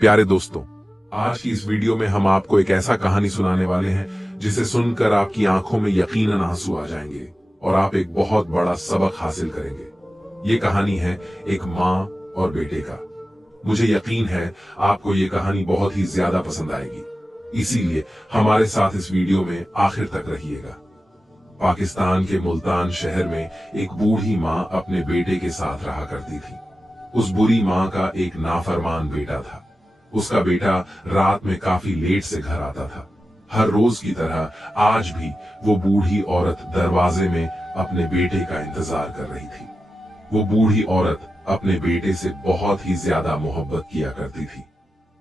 प्यारे दोस्तों, आज की इस वीडियो में हम आपको एक ऐसा कहानी सुनाने वाले हैं जिसे सुनकर आपकी आंखों में यकीनन आंसू आ जाएंगे और आप एक बहुत बड़ा सबक हासिल करेंगे। ये कहानी है एक माँ और बेटे का। मुझे यकीन है आपको ये कहानी बहुत ही ज्यादा पसंद आएगी, इसीलिए हमारे साथ इस वीडियो में आखिर तक रहिएगा। पाकिस्तान के मुल्तान शहर में एक बूढ़ी माँ अपने बेटे के साथ रहा करती थी। उस बुरी माँ का एक नाफरमान बेटा था। उसका बेटा रात में काफी लेट से घर आता था। हर रोज की तरह आज भी वो बूढ़ी औरत दरवाजे में अपने बेटे का इंतजार कर रही थी। वो बूढ़ी औरत अपने बेटे से बहुत ही ज्यादा मोहब्बत किया करती थी।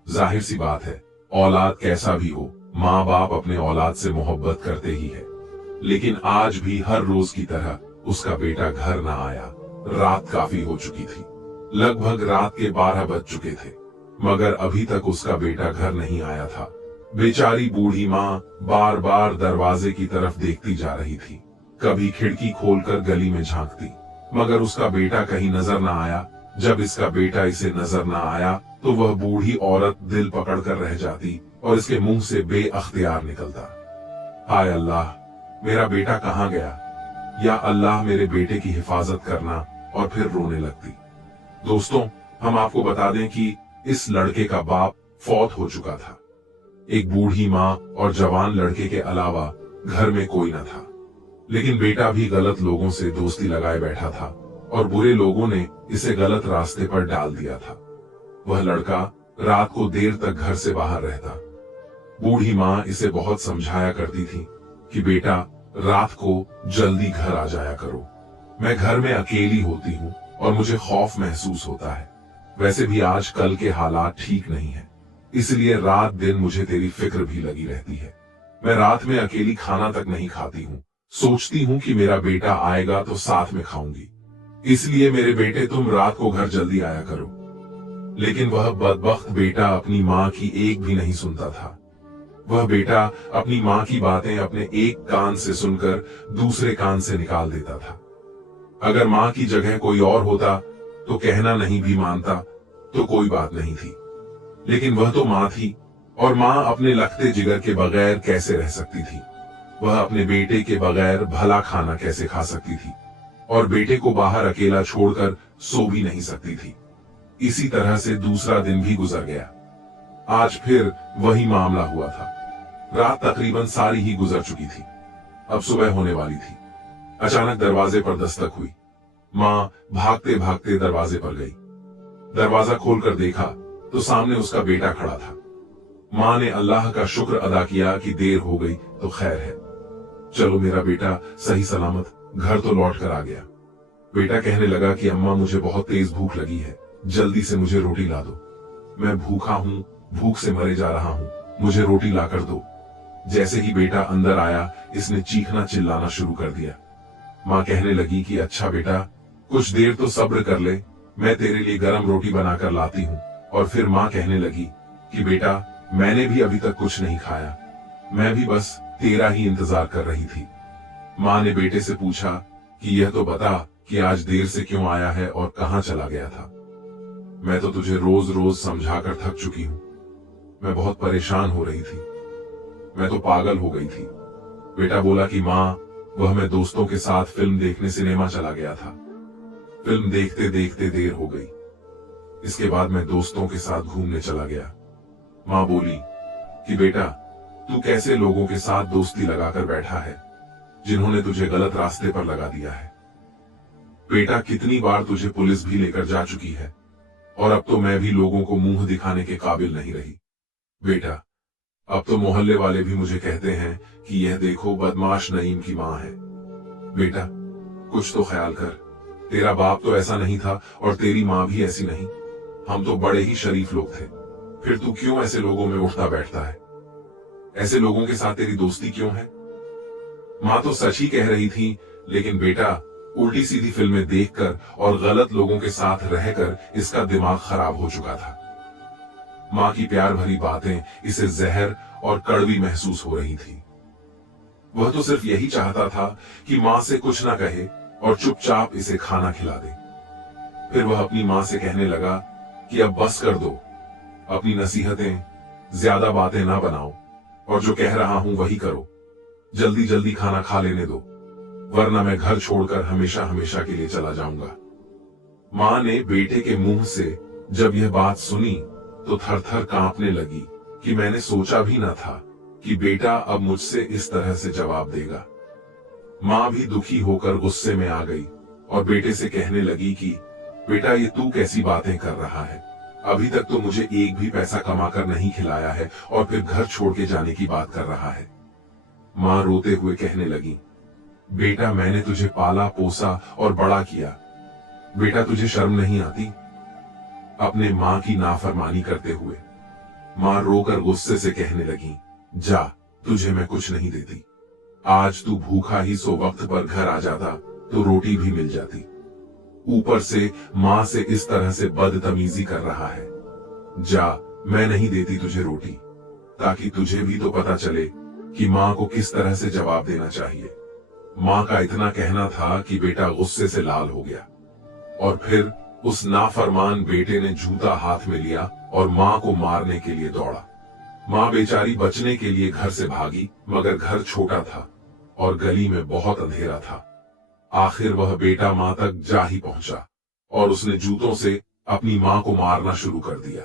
जाहिर सी बात है, औलाद कैसा भी हो, माँ बाप अपने औलाद से मोहब्बत करते ही है। लेकिन आज भी हर रोज की तरह उसका बेटा घर ना आया। रात काफी हो चुकी थी, लगभग रात के 12 बज चुके थे, मगर अभी तक उसका बेटा घर नहीं आया था। बेचारी बूढ़ी माँ बार बार दरवाजे की तरफ देखती जा रही थी, कभी खिड़की खोलकर गली में झांकती, मगर उसका बेटा कहीं नजर ना आया। जब इसका बेटा इसे नजर ना आया तो वह बूढ़ी औरत दिल पकड़कर रह जाती और इसके मुंह से बेअख्तियार निकलता, हाय अल्लाह, मेरा बेटा कहाँ गया? या अल्लाह, मेरे बेटे की हिफाजत करना। और फिर रोने लगती। दोस्तों, हम आपको बता दें कि इस लड़के का बाप फौत हो चुका था। एक बूढ़ी माँ और जवान लड़के के अलावा घर में कोई न था। लेकिन बेटा भी गलत लोगों से दोस्ती लगाए बैठा था और बुरे लोगों ने इसे गलत रास्ते पर डाल दिया था। वह लड़का रात को देर तक घर से बाहर रहता। बूढ़ी माँ इसे बहुत समझाया करती थी कि बेटा, रात को जल्दी घर आ जाया करो। मैं घर में अकेली होती हूँ और मुझे खौफ महसूस होता है। वैसे भी आज कल के हालात ठीक नहीं है, इसलिए रात दिन मुझे तेरी फिक्र भी लगी रहती है। मैं रात में अकेली खाना तक नहीं खाती हूँ। सोचती हूँ कि मेरा बेटा आएगा तो साथ में खाऊंगी। इसलिए मेरे बेटे, तुम रात को घर जल्दी आया करो। लेकिन वह बदबख्त बेटा अपनी माँ की एक भी नहीं सुनता था। वह बेटा अपनी माँ की बातें अपने एक कान से सुनकर दूसरे कान से निकाल देता था। अगर माँ की जगह कोई और होता तो कहना नहीं भी मानता तो कोई बात नहीं थी, लेकिन वह तो माँ थी और माँ अपने लगते जिगर के बगैर कैसे रह सकती थी। वह अपने बेटे के बगैर भला खाना कैसे खा सकती थी और बेटे को बाहर अकेला छोड़कर सो भी नहीं सकती थी। इसी तरह से दूसरा दिन भी गुजर गया। आज फिर वही मामला हुआ था। रात तकरीबन सारी ही गुजर चुकी थी। अब सुबह होने वाली थी। अचानक दरवाजे पर दस्तक हुई। माँ भागते भागते दरवाजे पर गई। दरवाजा खोलकर देखा तो सामने उसका बेटा खड़ा था। माँ ने अल्लाह का शुक्र अदा किया कि देर हो गई तो खैर है, चलो मेरा बेटा सही सलामत घर तो लौट कर आ गया। बेटा कहने लगा कि अम्मा, मुझे बहुत तेज भूख लगी है, जल्दी से मुझे रोटी ला दो। मैं भूखा हूँ, भूख से मरे जा रहा हूँ, मुझे रोटी ला कर दो। जैसे ही बेटा अंदर आया, इसने चीखना चिल्लाना शुरू कर दिया। माँ कहने लगी कि अच्छा बेटा, कुछ देर तो सब्र कर ले, मैं तेरे लिए गरम रोटी बनाकर लाती हूँ। और फिर माँ कहने लगी कि बेटा, मैंने भी अभी तक कुछ नहीं खाया, मैं भी बस तेरा ही इंतजार कर रही थी। माँ ने बेटे से पूछा कि यह तो बता कि आज देर से क्यों आया है और कहाँ चला गया था। मैं तो तुझे रोज रोज समझाकर थक चुकी हूँ। मैं बहुत परेशान हो रही थी, मैं तो पागल हो गई थी। बेटा बोला कि माँ, वह मैं दोस्तों के साथ फिल्म देखने सिनेमा चला गया था। फिल्म देखते देखते देर हो गई। इसके बाद मैं दोस्तों के साथ घूमने चला गया। माँ बोली कि बेटा, तू कैसे लोगों के साथ दोस्ती लगाकर बैठा है जिन्होंने तुझे गलत रास्ते पर लगा दिया है। बेटा, कितनी बार तुझे पुलिस भी लेकर जा चुकी है और अब तो मैं भी लोगों को मुंह दिखाने के काबिल नहीं रही। बेटा, अब तो मोहल्ले वाले भी मुझे कहते हैं कि यह देखो, बदमाश नईम की माँ है। बेटा, कुछ तो ख्याल कर, तेरा बाप तो ऐसा नहीं था और तेरी माँ भी ऐसी नहीं। हम तो बड़े ही शरीफ लोग थे, फिर तू क्यों ऐसे लोगों में उठता बैठता है? ऐसे लोगों के साथ तेरी दोस्ती क्यों है? माँ तो सच ही कह रही थी, लेकिन बेटा, उल्टी सीधी फिल्में देखकर और गलत लोगों के साथ रहकर इसका दिमाग खराब हो चुका था। माँ की प्यार भरी बातें इसे जहर और कड़वी महसूस हो रही थी। वह तो सिर्फ यही चाहता था कि माँ से कुछ ना कहे और चुपचाप इसे खाना खिला दे। फिर वह अपनी माँ से कहने लगा कि अब बस कर दो, अपनी नसीहतें ज्यादा बातें ना बनाओ और जो कह रहा हूं वही करो। जल्दी जल्दी खाना खा लेने दो, वरना मैं घर छोड़कर हमेशा हमेशा के लिए चला जाऊंगा। मां ने बेटे के मुंह से जब यह बात सुनी तो थर थर कांपने लगी कि मैंने सोचा भी न था कि बेटा अब मुझसे इस तरह से जवाब देगा। मां भी दुखी होकर गुस्से में आ गई और बेटे से कहने लगी कि बेटा, ये तू कैसी बातें कर रहा है? अभी तक तो मुझे एक भी पैसा कमाकर नहीं खिलाया है और फिर घर छोड़ के जाने की बात कर रहा है। मां रोते हुए कहने लगी, बेटा, मैंने तुझे पाला पोसा और बड़ा किया। बेटा, तुझे शर्म नहीं आती? अपने मां की नाफरमानी करते हुए मां रोकर गुस्से से कहने लगी, जा, तुझे मैं कुछ नहीं देती। आज तू भूखा ही सो वक्त पर घर आ जाता तो रोटी भी मिल जाती। ऊपर से मां से इस तरह से बदतमीजी कर रहा है। जा, मैं नहीं देती तुझे रोटी, ताकि तुझे भी तो पता चले कि मां को किस तरह से जवाब देना चाहिए। मां का इतना कहना था कि बेटा गुस्से से लाल हो गया और फिर उस नाफरमान बेटे ने जूता हाथ में लिया और मां को मारने के लिए दौड़ा। मां बेचारी बचने के लिए घर से भागी, मगर घर छोटा था और गली में बहुत अंधेरा था। आखिर वह बेटा मां तक जा ही पहुंचा और उसने जूतों से अपनी मां को मारना शुरू कर दिया।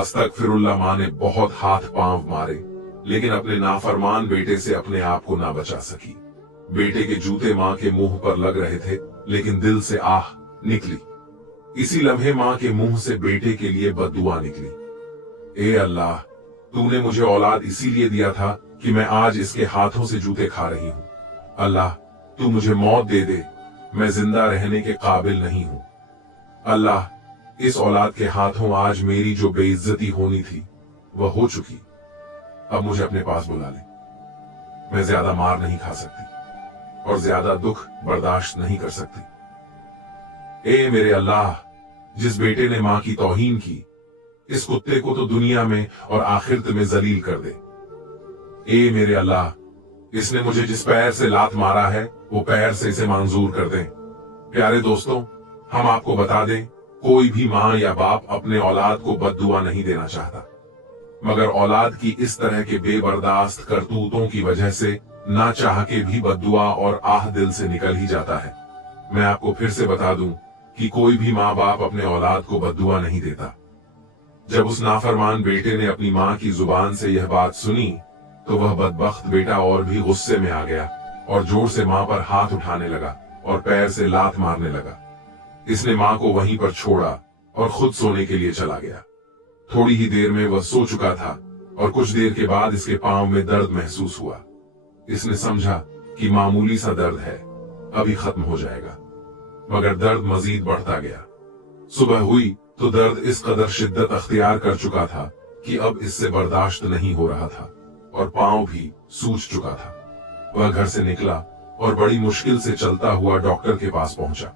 अस्तगफिरुल्लाह, मां ने बहुत हाथ पांव मारे, लेकिन अपने नाफरमान बेटे से अपने आप को ना बचा सकी। बेटे के जूते मां के मुंह पर लग रहे थे, लेकिन दिल से आह निकली। इसी लम्हे मां के मुंह से बेटे के लिए बद्दुआ निकली। ए अल्लाह, तूने मुझे औलाद इसीलिए दिया था कि मैं आज इसके हाथों से जूते खा रही हूं। अल्लाह, तू मुझे मौत दे दे, मैं जिंदा रहने के काबिल नहीं हूं। अल्लाह, इस औलाद के हाथों आज मेरी जो बेइज्जती होनी थी वह हो चुकी। अब मुझे अपने पास बुला ले। मैं ज्यादा मार नहीं खा सकती और ज्यादा दुख बर्दाश्त नहीं कर सकती। ए मेरे अल्लाह, जिस बेटे ने मां की तौहीन की, इस कुत्ते को तो दुनिया में और आखिरत में जलील कर दे। ए मेरे अल्लाह, इसने मुझे जिस पैर से लात मारा है वो पैर से इसे मंजूर कर दें। प्यारे दोस्तों, हम आपको बता दें, कोई भी मां या बाप अपने औलाद को बद्दुआ नहीं देना चाहता, मगर औलाद की इस तरह के बेबर्दाश्त करतूतों की वजह से ना चाह के भी बद्दुआ और आह दिल से निकल ही जाता है। मैं आपको फिर से बता दूं कि कोई भी माँ बाप अपने औलाद को बद्दुआ नहीं देता। जब उस नाफरमान बेटे ने अपनी मां की जुबान से यह बात सुनी तो वह बदबख्त बेटा और भी गुस्से में आ गया और जोर से मां पर हाथ उठाने लगा और पैर से लात मारने लगा। इसने मां को वहीं पर छोड़ा और खुद सोने के लिए चला गया। थोड़ी ही देर में वह सो चुका था और कुछ देर के बाद इसके पांव में दर्द महसूस हुआ। इसने समझा कि मामूली सा दर्द है, अभी खत्म हो जाएगा, मगर दर्द मजीद बढ़ता गया। सुबह हुई तो दर्द इस कदर शिद्दत अख्तियार कर चुका था कि अब इससे बर्दाश्त नहीं हो रहा था और पांव भी सूज चुका था। वह घर से निकला और बड़ी मुश्किल से चलता हुआ डॉक्टर के पास पहुंचा।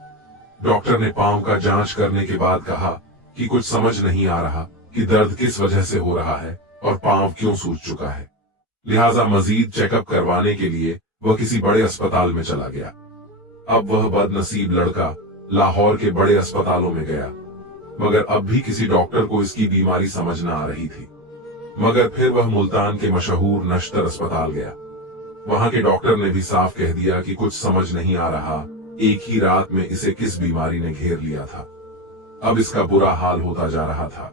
डॉक्टर ने पांव का जांच करने के बाद कहा कि कुछ समझ नहीं आ रहा कि दर्द किस वजह से हो रहा है और पांव क्यों सूज चुका है। लिहाजा मजीद चेकअप करवाने के लिए वह किसी बड़े अस्पताल में चला गया। अब वह बदनसीब लड़का लाहौर के बड़े अस्पतालों में गया, मगर अब भी किसी डॉक्टर को इसकी बीमारी समझ न आ रही थी। मगर फिर वह मुल्तान के मशहूर नश्तर अस्पताल गया। वहां के डॉक्टर ने भी साफ कह दिया कि कुछ समझ नहीं आ रहा, एक ही रात में इसे किस बीमारी ने घेर लिया था। अब इसका बुरा हाल होता जा रहा था।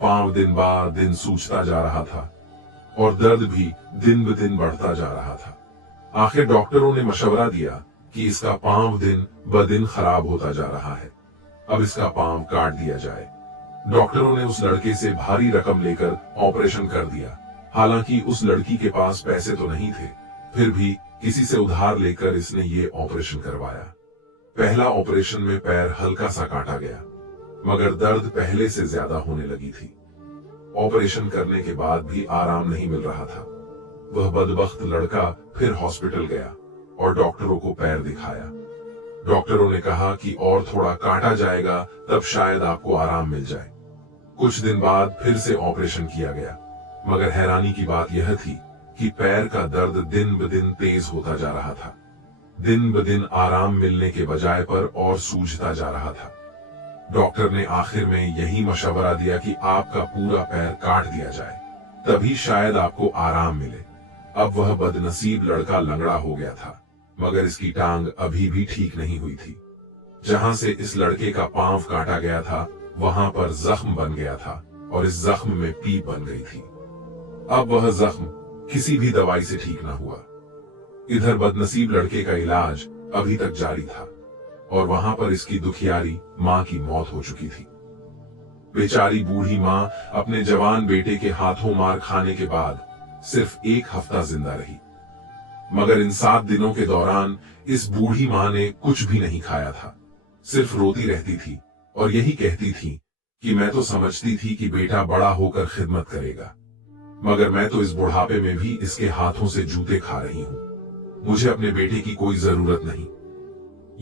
पांव दिन बाद दिन सूजता जा रहा था और दर्द भी दिन ब दिन बढ़ता जा रहा था। आखिर डॉक्टरों ने मशवरा दिया कि इसका पांव दिन ब दिन खराब होता जा रहा है, अब इसका पांव काट दिया जाए। डॉक्टरों ने उस लड़के से भारी रकम लेकर ऑपरेशन कर दिया। हालांकि उस लड़की के पास पैसे तो नहीं थे, फिर भी किसी से उधार लेकर इसने ये ऑपरेशन करवाया। पहला ऑपरेशन में पैर हल्का सा काटा गया, मगर दर्द पहले से ज्यादा होने लगी थी। ऑपरेशन करने के बाद भी आराम नहीं मिल रहा था। वह बदबख्त लड़का फिर हॉस्पिटल गया और डॉक्टरों को पैर दिखाया। डॉक्टरों ने कहा कि और थोड़ा काटा जाएगा, तब शायद आपको आराम मिल जाए। कुछ दिन बाद फिर से ऑपरेशन किया गया, मगर हैरानी की बात यह थी कि पैर का दर्द दिन ब दिन तेज होता जा रहा था। दिन ब दिन आराम मिलने के बजाय पर और सूजता जा रहा था। डॉक्टर ने आखिर में यही मशवरा दिया कि आपका पूरा पैर काट दिया जाए, तभी शायद आपको आराम मिले। अब वह बदनसीब लड़का लंगड़ा हो गया था, मगर इसकी टांग अभी भी ठीक नहीं हुई थी। जहां से इस लड़के का पांव काटा गया था, वहां पर जख्म बन गया था और इस जख्म में पीप बन गई थी। अब वह जख्म किसी भी दवाई से ठीक ना हुआ। इधर बदनसीब लड़के का इलाज अभी तक जारी था और वहां पर इसकी दुखियारी मां की मौत हो चुकी थी। बेचारी बूढ़ी मां अपने जवान बेटे के हाथों मार खाने के बाद सिर्फ 1 हफ्ता जिंदा रही, मगर इन 7 दिनों के दौरान इस बूढ़ी मां ने कुछ भी नहीं खाया था, सिर्फ रोती रहती थी और यही कहती थी कि मैं तो समझती थी कि बेटा बड़ा होकर खिदमत करेगा, मगर मैं तो इस बुढ़ापे में भी इसके हाथों से जूते खा रही हूं। मुझे अपने बेटे की कोई जरूरत नहीं।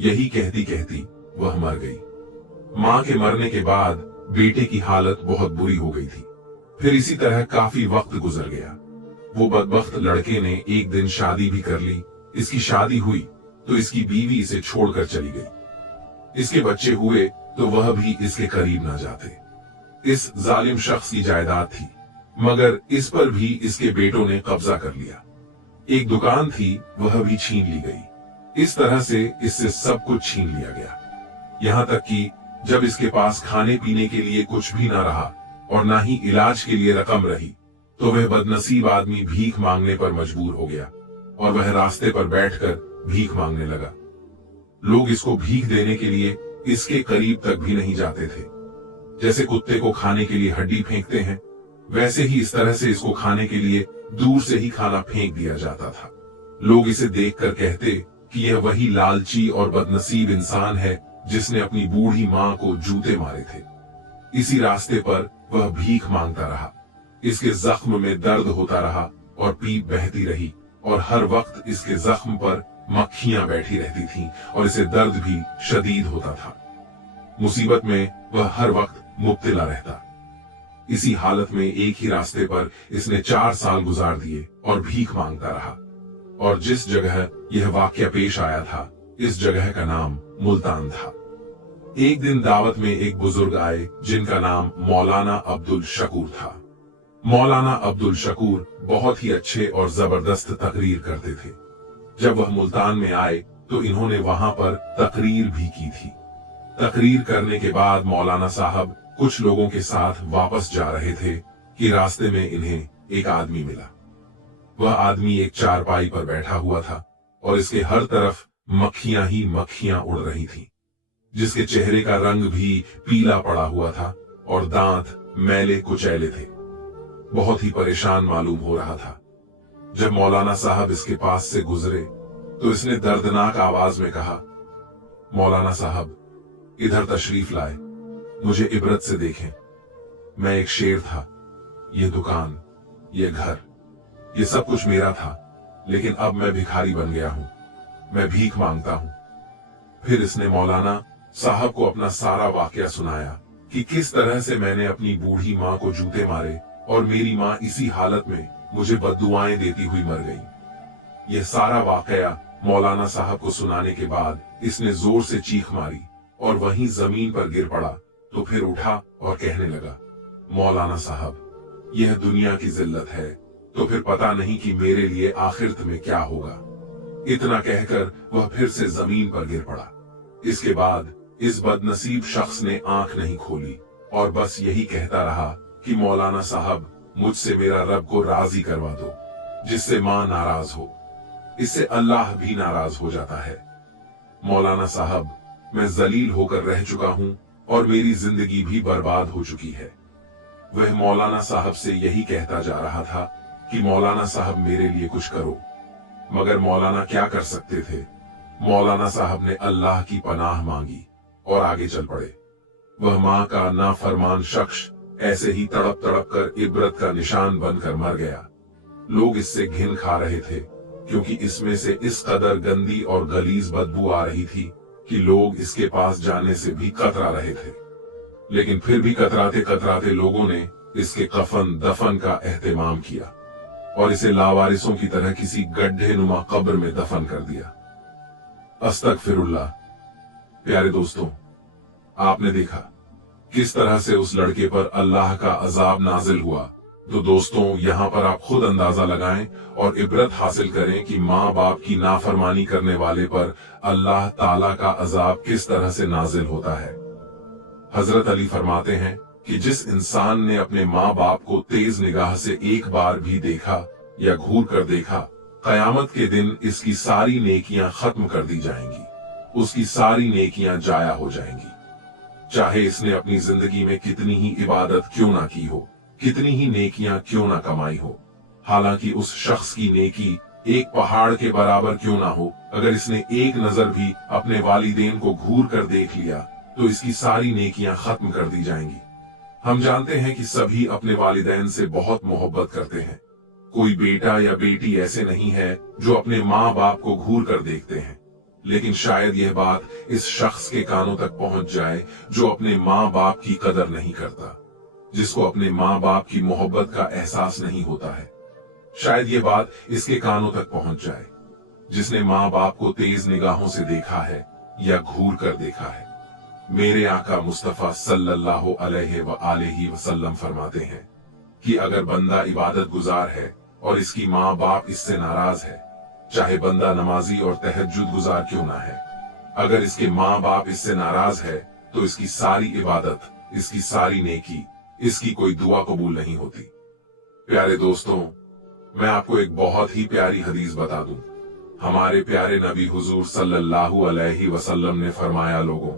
यही कहती कहती वह मर गई। मां के मरने के बाद बेटे की हालत बहुत बुरी हो गई थी। फिर इसी तरह काफी वक्त गुजर गया। वो बदबख्त लड़के ने एक दिन शादी भी कर ली। इसकी शादी हुई तो इसकी बीवी इसे छोड़कर चली गई। इसके बच्चे हुए तो वह भी इसके करीब ना जाते। इस जालिम शख्स की जायदाद थी, मगर इस पर भी इसके बेटों ने कब्जा कर लिया। एक दुकान थी, वह भी छीन ली गई। इस तरह से इससे सब कुछ छीन लिया गया। यहां तक कि जब इसके पास खाने पीने के लिए कुछ भी ना रहा और ना ही इलाज के लिए रकम रही, तो वह बदनसीब आदमी भीख मांगने पर मजबूर हो गया और वह रास्ते पर बैठकर भीख मांगने लगा। लोग इसको भीख देने के लिए इसके करीब तक भी नहीं जाते थे। जैसे कुत्ते को खाने के लिए हड्डी फेंकते हैं, वैसे ही इस तरह से इसको खाने के लिए दूर से ही खाना फेंक दिया जाता था। लोग इसे देखकर कहते कि यह वही लालची और बदनसीब इंसान है जिसने अपनी बूढ़ी मां को जूते मारे थे। इसी रास्ते पर वह भीख मांगता रहा। इसके जख्म में दर्द होता रहा और पीप बहती रही और हर वक्त इसके जख्म पर मक्खियां बैठी रहती थीं और इसे दर्द भी शदीद होता था। मुसीबत में वह हर वक्त मुब्तला रहता। इसी हालत में एक ही रास्ते पर इसने 4 साल गुजार दिए और भीख मांगता रहा। और जिस जगह यह वाकया पेश आया था, इस जगह का नाम मुल्तान था। एक दिन दावत में एक बुजुर्ग आए जिनका नाम मौलाना अब्दुल शकूर था। मौलाना अब्दुल शकूर बहुत ही अच्छे और जबरदस्त तकरीर करते थे। जब वह मुल्तान में आए तो इन्होंने वहां पर तकरीर भी की थी। तकरीर करने के बाद मौलाना साहब कुछ लोगों के साथ वापस जा रहे थे कि रास्ते में इन्हें एक आदमी मिला। वह आदमी एक चारपाई पर बैठा हुआ था और इसके हर तरफ मक्खियां ही मक्खियां उड़ रही थीं, जिसके चेहरे का रंग भी पीला पड़ा हुआ था और दांत मैले कुचैले थे। बहुत ही परेशान मालूम हो रहा था। जब मौलाना साहब इसके पास से गुजरे तो इसने दर्दनाक आवाज में कहा, मौलाना साहब इधर तशरीफ लाए, मुझे इबरत से देखें। मैं एक शेर था, ये दुकान, ये घर, ये सब कुछ मेरा था, लेकिन अब मैं भिखारी बन गया हूं। मैं भीख मांगता हूं। फिर इसने मौलाना साहब को अपना सारा वाकया सुनाया कि किस तरह से मैंने अपनी बूढ़ी मां को जूते मारे और मेरी मां इसी हालत में मुझे बद्दुआएं देती हुई मर गई। यह सारा वाकया मौलाना साहब को सुनाने के बाद इसने जोर से चीख मारी और वहीं जमीन पर गिर पड़ा। तो फिर उठा और कहने लगा, मौलाना साहब यह दुनिया की जिल्लत है, तो फिर पता नहीं कि मेरे लिए आखिरत में क्या होगा। इतना कहकर वह फिर से जमीन पर गिर पड़ा। इसके बाद इस बदनसीब शख्स ने आंख नहीं खोली और बस यही कहता रहा कि मौलाना साहब मुझसे मेरा रब को राजी करवा दो, जिससे मां नाराज हो। इससे अल्लाह भी नाराज हो जाता है। मौलाना साहब मैं जलील होकर रह चुका हूं और मेरी जिंदगी भी बर्बाद हो चुकी है। वह मौलाना साहब से यही कहता जा रहा था कि मौलाना साहब मेरे लिए कुछ करो, मगर मौलाना क्या कर सकते थे। मौलाना साहब ने अल्लाह की पनाह मांगी और आगे चल पड़े। वह मां का नाफरमान शख्स ऐसे ही तड़प तड़प कर इबरत का निशान बनकर मर गया। लोग इससे घिन खा रहे थे, क्योंकि इसमें से इस कदर गंदी और गलीज बदबू आ रही थी कि लोग इसके पास जाने से भी कतरा रहे थे। लेकिन फिर भी कतराते कतराते लोगों ने इसके कफन दफन का एहतमाम किया और इसे लावारिसों की तरह किसी गड्ढे नुमा कब्र में दफन कर दिया। अस्तगफिरुल्लाह। प्यारे दोस्तों, आपने देखा किस तरह से उस लड़के पर अल्लाह का अजाब नाजिल हुआ। तो दोस्तों, यहाँ पर आप खुद अंदाजा लगाएं और इबरत हासिल करें कि माँ बाप की नाफरमानी करने वाले पर अल्लाह ताला का अजाब किस तरह से नाजिल होता है। हजरत अली फरमाते हैं कि जिस इंसान ने अपने माँ बाप को तेज निगाह से एक बार भी देखा या घूर कर देखा, कयामत के दिन इसकी सारी नेकियां खत्म कर दी जाएंगी, उसकी सारी नेकियां जाया हो जाएंगी, चाहे इसने अपनी जिंदगी में कितनी ही इबादत क्यों ना की हो, कितनी ही नेकियां क्यों ना कमाई हो। हालांकि उस शख्स की नेकी एक पहाड़ के बराबर क्यों ना हो, अगर इसने एक नजर भी अपने वालिदैन को घूर कर देख लिया तो इसकी सारी नेकियां खत्म कर दी जाएंगी। हम जानते हैं कि सभी अपने वालिदैन से बहुत मोहब्बत करते हैं। कोई बेटा या बेटी ऐसे नहीं है जो अपने माँ बाप को घूर कर देखते हैं, लेकिन शायद यह बात इस शख्स के कानों तक पहुंच जाए जो अपने माँ बाप की कदर नहीं करता, जिसको अपने माँ बाप की मोहब्बत का एहसास नहीं होता है। शायद ये बात इसके कानों तक पहुंच जाए जिसने माँ बाप को तेज निगाहों से देखा है या घूर कर देखा है। मेरे आका मुस्तफा सल्लल्लाहु अलैहि वसल्लम फरमाते हैं कि अगर बंदा इबादत गुजार है और इसकी माँ बाप इससे नाराज है, चाहे बंदा नमाजी और तहज्जुद गुजार क्यों ना है, अगर इसके माँ बाप इससे नाराज है तो इसकी सारी इबादत, इसकी सारी नेकी, इसकी कोई दुआ कबूल नहीं होती। प्यारे दोस्तों, मैं आपको एक बहुत ही प्यारी हदीस बता दूं। हमारे प्यारे नबी हुजूर सल्लल्लाहु अलैहि वसल्लम ने फरमाया, लोगों,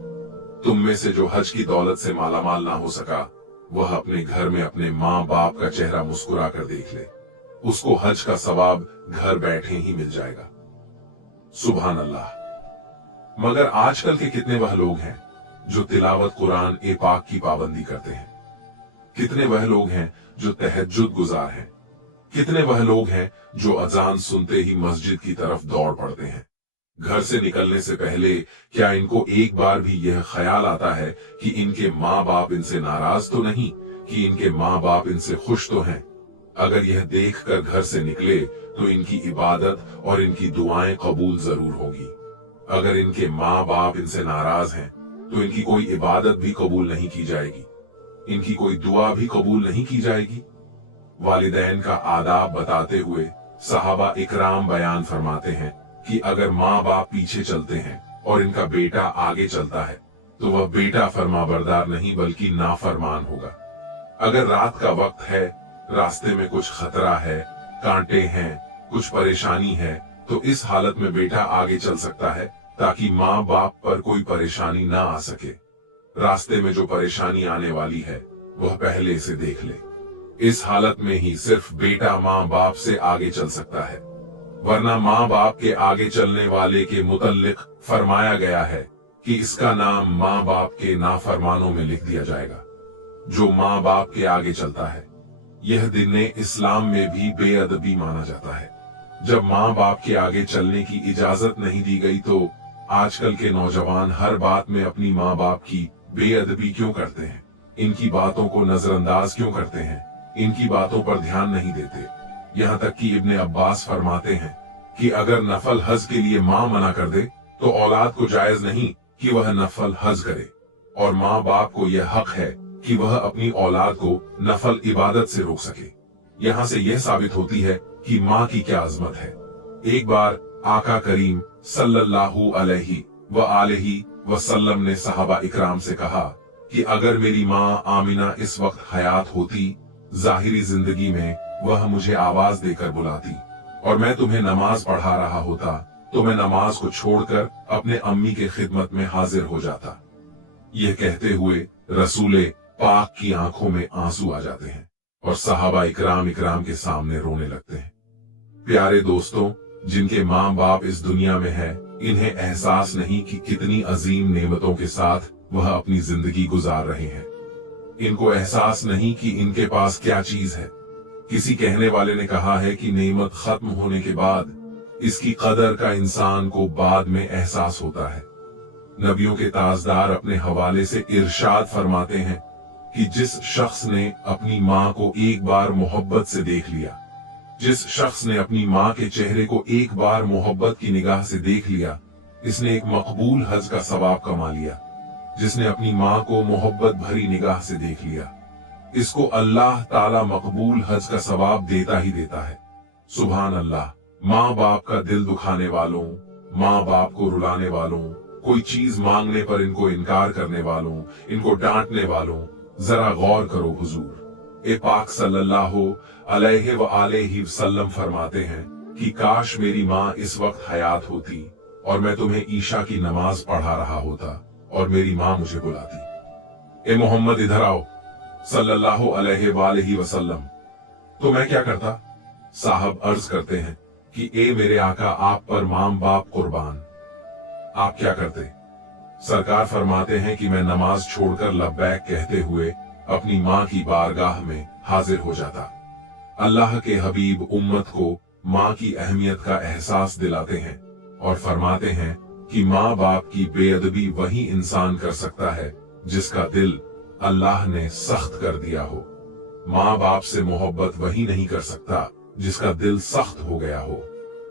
तुम में से जो हज की दौलत से मालामाल ना हो सका, वह अपने घर में अपने माँ बाप का चेहरा मुस्कुरा कर देख ले, उसको हज का सवाब घर बैठे ही मिल जाएगा। सुभान अल्लाह। मगर आजकल के कितने वह लोग हैं जो तिलावत कुरान ए पाक की पाबंदी करते हैं? कितने वह लोग हैं जो तहज्जुद गुजार हैं? कितने वह लोग हैं जो अजान सुनते ही मस्जिद की तरफ दौड़ पड़ते हैं? घर से निकलने से पहले क्या इनको एक बार भी यह ख्याल आता है कि इनके माँ बाप इनसे नाराज तो नहीं, कि इनके माँ बाप इनसे खुश तो हैं? अगर यह देखकर घर से निकले तो इनकी इबादत और इनकी दुआएं कबूल जरूर होगी। अगर इनके माँ बाप इनसे नाराज हैं तो इनकी कोई इबादत भी कबूल नहीं की जाएगी, इनकी कोई दुआ भी कबूल नहीं की जाएगी। वालिदैन का आदाब बताते हुए सहाबा इकराम बयान फरमाते हैं कि अगर माँ बाप पीछे चलते हैं और इनका बेटा आगे चलता है तो वह बेटा फरमाबरदार नहीं बल्कि नाफरमान होगा। अगर रात का वक्त है, रास्ते में कुछ खतरा है, कांटे हैं, कुछ परेशानी है, तो इस हालत में बेटा आगे चल सकता है ताकि माँ बाप पर कोई परेशानी ना आ सके। रास्ते में जो परेशानी आने वाली है वह पहले से देख ले। इस हालत में ही सिर्फ बेटा माँ बाप से आगे चल सकता है, वरना माँ बाप के आगे चलने वाले के मुतल्लिक फरमाया गया है कि इसका नाम माँ बाप के नाफरमानों में लिख दिया जाएगा। जो माँ बाप के आगे चलता है, यह दिन इस्लाम में भी बेअदबी माना जाता है। जब माँ बाप के आगे चलने की इजाजत नहीं दी गई तो आजकल के नौजवान हर बात में अपनी माँ बाप की बेअदबी क्यों करते हैं? इनकी बातों को नजरअंदाज क्यों करते हैं? इनकी बातों पर ध्यान नहीं देते। यहाँ तक कि इब्ने अब्बास फरमाते हैं कि अगर नफल हज के लिए माँ मना कर दे तो औलाद को जायज नहीं कि वह नफल हज करे, और माँ बाप को यह हक है कि वह अपनी औलाद को नफल इबादत से रोक सके। यहाँ से यह साबित होती है कि माँ की क्या अजमत है। एक बार आका करीम सल्लल्लाहु अलैहि वसल्लम ने सहाबा इकराम से कहा कि अगर मेरी माँ आमिना इस वक्त हयात होती, जाहिरी जिंदगी में वह मुझे आवाज देकर बुलाती और मैं तुम्हें नमाज पढ़ा रहा होता तो मैं नमाज को छोड़कर अपने अम्मी के खिदमत में हाजिर हो जाता। यह कहते हुए रसूले पाक की आंखों में आंसू आ जाते हैं और सहाबा इकराम के सामने रोने लगते हैं। प्यारे दोस्तों, जिनके माँ बाप इस दुनिया में है, इन्हें एहसास नहीं कि कितनी अजीम नेमतों के साथ वह अपनी जिंदगी गुजार रहे हैं। इनको एहसास नहीं कि इनके पास क्या चीज है। किसी कहने वाले ने कहा है कि नेमत खत्म होने के बाद इसकी कदर का इंसान को बाद में एहसास होता है। नबियों के ताजदार अपने हवाले से इरशाद फरमाते हैं कि जिस शख्स ने अपनी माँ को एक बार मोहब्बत से देख लिया, जिस शख्स ने अपनी माँ के चेहरे को एक बार मोहब्बत की निगाह से देख लिया, इसने एक मकबूल हज का सवाब कमा लिया। जिसने अपनी माँ को मोहब्बत भरी निगाह से देख लिया, इसको अल्लाह ताला मकबूल हज का सवाब देता ही देता है। सुभान अल्लाह। माँ बाप का दिल दुखाने वालों, माँ बाप को रुलाने वालों, कोई चीज मांगने पर इनको इनकार करने वालों, इनको डांटने वालों, जरा गौर करो हुजूर। ए पाक सल्लल्लाहु अलैहि व आलिहि वसल्लम फरमाते हैं कि काश मेरी माँ इस वक्त हयात होती और मैं तुम्हें ईशा की नमाज पढ़ा रहा होता और मेरी माँ मुझे बुलाती, ए मोहम्मद इधर आओ सल्लल्लाहु अलैहि वालिहि वसल्लम। तो मैं क्या करता? साहब अर्ज करते हैं कि ए मेरे आका, आप पर मां बाप कुर्बान। आप क्या करते? सरकार फरमाते हैं कि मैं नमाज छोड़कर लब्बैक कहते हुए अपनी मां की बारगाह में हाजिर हो जाता। अल्लाह के हबीब उम्मत को मां की अहमियत का एहसास दिलाते हैं और फरमाते हैं कि मां बाप की बेअदबी वही इंसान कर सकता है जिसका दिल अल्लाह ने सख्त कर दिया हो। मां बाप से मोहब्बत वही नहीं कर सकता जिसका दिल सख्त हो गया हो,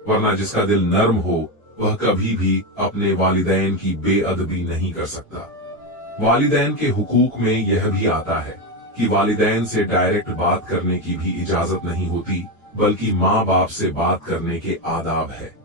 वरना जिसका दिल नर्म हो वह कभी भी अपने वालिदैन की बेअदबी नहीं कर सकता। वालिदैन के हुकूक में यह भी आता है कि वालिदैन से डायरेक्ट बात करने की भी इजाजत नहीं होती, बल्कि माँ बाप से बात करने के आदाब है।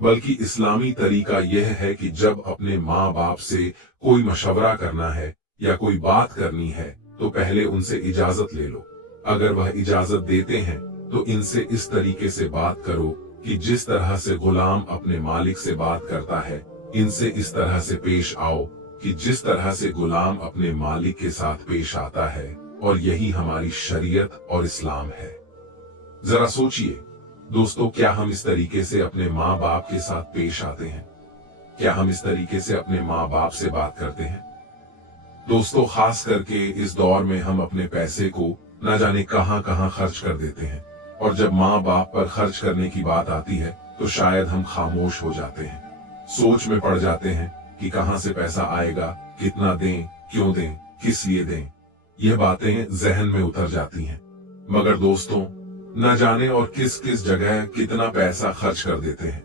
बल्कि इस्लामी तरीका यह है कि जब अपने माँ बाप से कोई मशवरा करना है या कोई बात करनी है तो पहले उनसे इजाजत ले लो। अगर वह इजाजत देते हैं तो इनसे इस तरीके से बात करो कि जिस तरह से गुलाम अपने मालिक से बात करता है, इनसे इस तरह से पेश आओ कि जिस तरह से गुलाम अपने मालिक के साथ पेश आता है, और यही हमारी शरीयत और इस्लाम है। जरा सोचिए दोस्तों, क्या हम इस तरीके से अपने माँ बाप के साथ पेश आते हैं? क्या हम इस तरीके से अपने माँ बाप से बात करते हैं? दोस्तों, खास करके इस दौर में हम अपने पैसे को न जाने कहां कहां खर्च कर देते हैं, और जब माँ बाप पर खर्च करने की बात आती है तो शायद हम खामोश हो जाते हैं। सोच में पड़ जाते हैं कि कहां से पैसा आएगा, कितना दें, क्यों दें, किस लिए दें। यह बातें जहन में उतर जाती हैं। मगर दोस्तों, न जाने और किस किस जगह कितना पैसा खर्च कर देते हैं।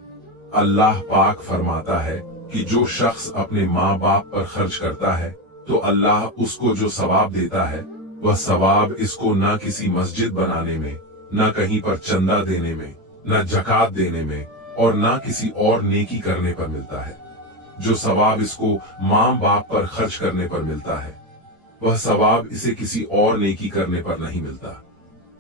अल्लाह पाक फरमाता है कि जो शख्स अपने माँ बाप पर खर्च करता है तो अल्लाह उसको जो सवाब देता है वह सवाब इसको न किसी मस्जिद बनाने में, न कहीं पर चंदा देने में, न ज़कात देने में, और न किसी और नेकी करने पर मिलता है। जो सवाब इसको माँ बाप पर खर्च करने पर मिलता है वह सवाब इसे किसी और नेकी करने पर नहीं मिलता।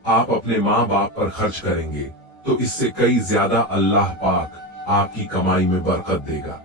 आप अपने माँ बाप पर खर्च करेंगे तो इससे कई ज्यादा अल्लाह पाक आपकी कमाई में बरकत देगा।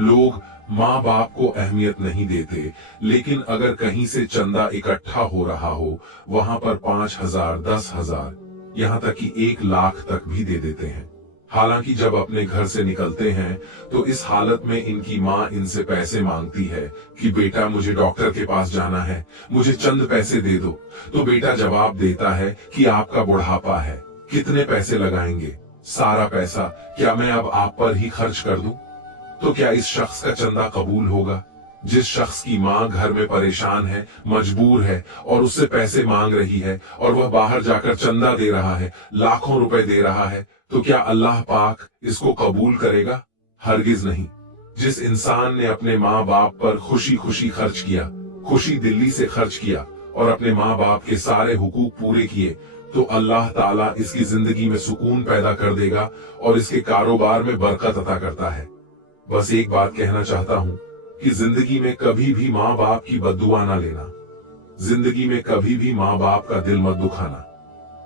लोग माँ बाप को अहमियत नहीं देते, लेकिन अगर कहीं से चंदा इकट्ठा हो रहा हो, वहां पर 5,000, 10,000, यहाँ तक कि 1 लाख तक भी दे देते हैं। हालांकि जब अपने घर से निकलते हैं तो इस हालत में इनकी माँ इनसे पैसे मांगती है कि बेटा मुझे डॉक्टर के पास जाना है, मुझे चंद पैसे दे दो। तो बेटा जवाब देता है कि आपका बुढ़ापा है, कितने पैसे लगाएंगे, सारा पैसा क्या मैं अब आप पर ही खर्च कर दूं? तो क्या इस शख्स का चंदा कबूल होगा? जिस शख्स की माँ घर में परेशान है, मजबूर है और उससे पैसे मांग रही है और वह बाहर जाकर चंदा दे रहा है, लाखों रुपए दे रहा है, तो क्या अल्लाह पाक इसको कबूल करेगा? हरगिज नहीं। जिस इंसान ने अपने माँ बाप पर खुशी खुशी खर्च किया, खुशी दिल्ली से खर्च किया और अपने माँ बाप के सारे हुकूक पूरे किए, तो अल्लाह ताला इसकी जिंदगी में सुकून पैदा कर देगा और इसके कारोबार में बरकत अता करता है। बस एक बात कहना चाहता हूं कि जिंदगी में कभी भी माँ बाप की बद्दुआ ना लेना, जिंदगी में कभी भी माँ बाप का दिल मत दुखाना,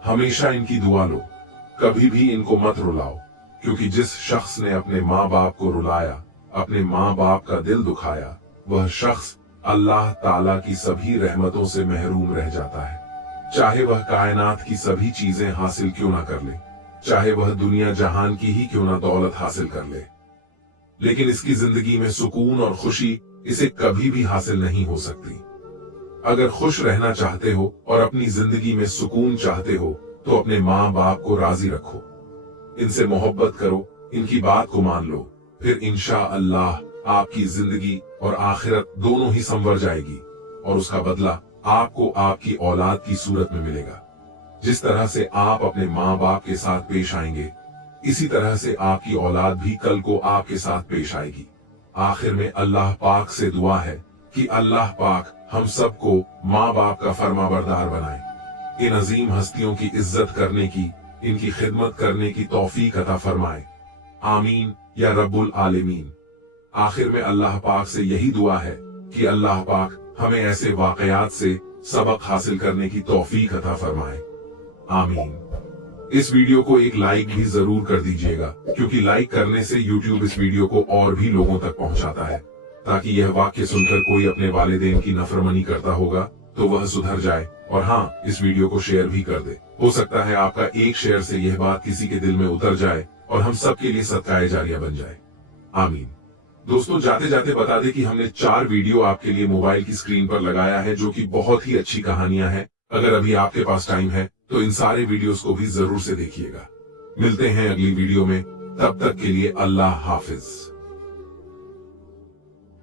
हमेशा इनकी दुआ लो, कभी भी इनको मत रुलाओ, क्योंकि जिस शख्स ने अपने माँ बाप को रुलाया, अपने माँ बाप का दिल दुखाया, वह शख्स अल्लाह ताला की सभी रहमतों से महरूम रह जाता है। चाहे वह कायनात की सभी चीजें हासिल क्यों ना कर ले, चाहे वह दुनिया जहान की ही क्यों ना दौलत हासिल कर ले, लेकिन इसकी जिंदगी में सुकून और खुशी इसे कभी भी हासिल नहीं हो सकती। अगर खुश रहना चाहते हो और अपनी जिंदगी में सुकून चाहते हो तो अपने माँ बाप को राजी रखो, इनसे मोहब्बत करो, इनकी बात को मान लो, फिर इंशाअल्लाह आपकी जिंदगी और आखिरत दोनों ही संवर जाएगी और उसका बदला आपको आपकी औलाद की सूरत में मिलेगा। जिस तरह से आप अपने माँ बाप के साथ पेश आएंगे, इसी तरह से आपकी औलाद भी कल को आपके साथ पेश आएगी। आखिर में अल्लाह पाक से दुआ है कि अल्लाह पाक हम सबको माँ बाप का फरमाबरदार बनाए। इन अजीम हस्तियों की इज्जत करने की, इनकी खिदमत करने की तौफीक अता फरमाए। आमीन या रब्बुल आलमीन। आखिर में अल्लाह पाक से यही दुआ है कि अल्लाह पाक हमें ऐसे वाकयात से सबक हासिल करने की तौफीक अता फरमाए। आमीन। इस वीडियो को एक लाइक भी जरूर कर दीजिएगा, क्योंकि लाइक करने से यूट्यूब इस वीडियो को और भी लोगों तक पहुंचाता है, ताकि यह वाक्य सुनकर कोई अपने वालिदैन की नफरमानी करता होगा तो वह सुधर जाए। और हाँ, इस वीडियो को शेयर भी कर दे। हो सकता है आपका एक शेयर से यह बात किसी के दिल में उतर जाए और हम सबके लिए सदकाए जारिया बन जाए। आमीन। दोस्तों, जाते जाते बता दें कि हमने 4 वीडियो आपके लिए मोबाइल की स्क्रीन पर लगाया है, जो कि बहुत ही अच्छी कहानियां हैं। अगर अभी आपके पास टाइम है तो इन सारे वीडियोस को भी जरूर से देखिएगा। मिलते हैं अगली वीडियो में, तब तक के लिए अल्लाह हाफिज।